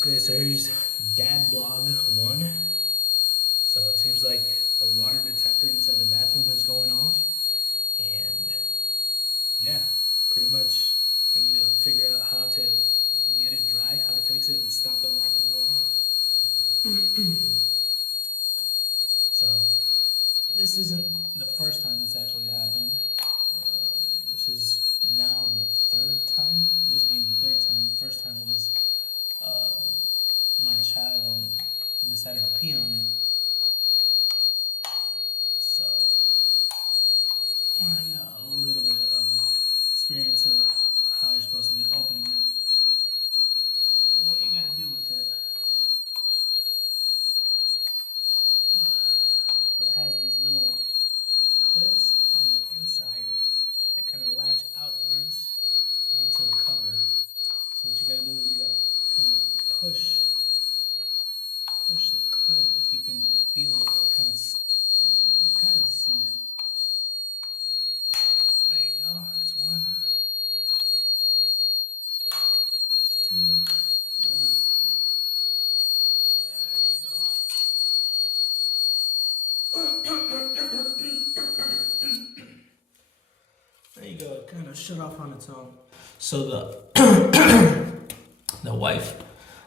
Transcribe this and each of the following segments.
Okay, so here's Dad Blog 1. So it seems like a water detector inside the bathroom is going off. And yeah, pretty much I need to figure out how to get it dry, how to fix it, and stop the alarm from going off. So this isn't the first time this actually happened. This is now the third time. This being the third time. The first time was my child decided to pee on it. So I got a little bit of experience of how you're supposed to be opening it and what you gotta do with it. So it has these little clips on the inside that kind of latch outwards onto the cover. So what you gotta do is you gotta kind of push the clip. If you can feel it, or you can kind of see it. There you go. That's one. That's two. And that's three. And there you go. It kind of shut off on its own. So the wife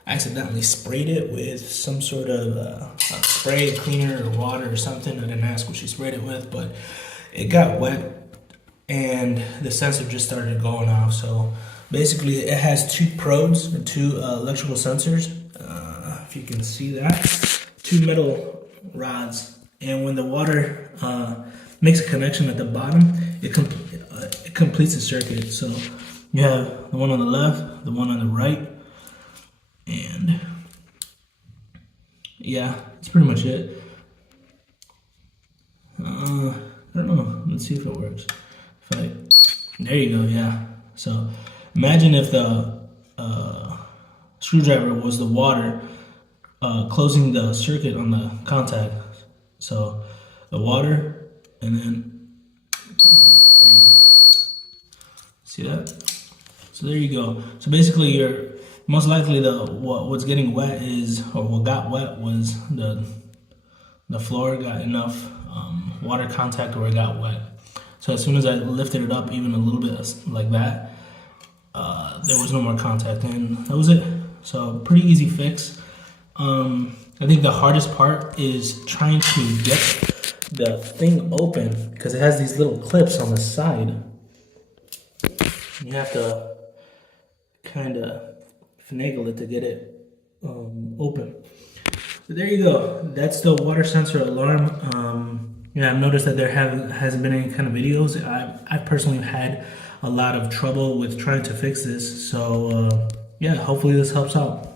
accidentally sprayed it with some sort of a spray cleaner or water or something. I didn't ask what she sprayed it with, but it got wet and the sensor just started going off. So basically it has two probes or two electrical sensors, if you can see that, two metal rods, and when the water makes a connection at the bottom, it completes the circuit. So you have the one on the left, the one on the right, and yeah, that's pretty much it. I don't know. Let's see if it works. There you go. Yeah. So imagine if the screwdriver was the water closing the circuit on the contact. So the water, and then come on. There you go. See that? So there you go. So basically, you're most likely what's getting wet is, or what got wet was the floor got enough water contact where it got wet. So as soon as I lifted it up even a little bit like that, there was no more contact, and that was it. So pretty easy fix. I think the hardest part is trying to get the thing open because it has these little clips on the side. You have to kind of finagle it to get it open. So there you go. That's the water sensor alarm. Yeah, I've noticed that there hasn't been any kind of videos. I've personally had a lot of trouble with trying to fix this. So yeah, hopefully this helps out.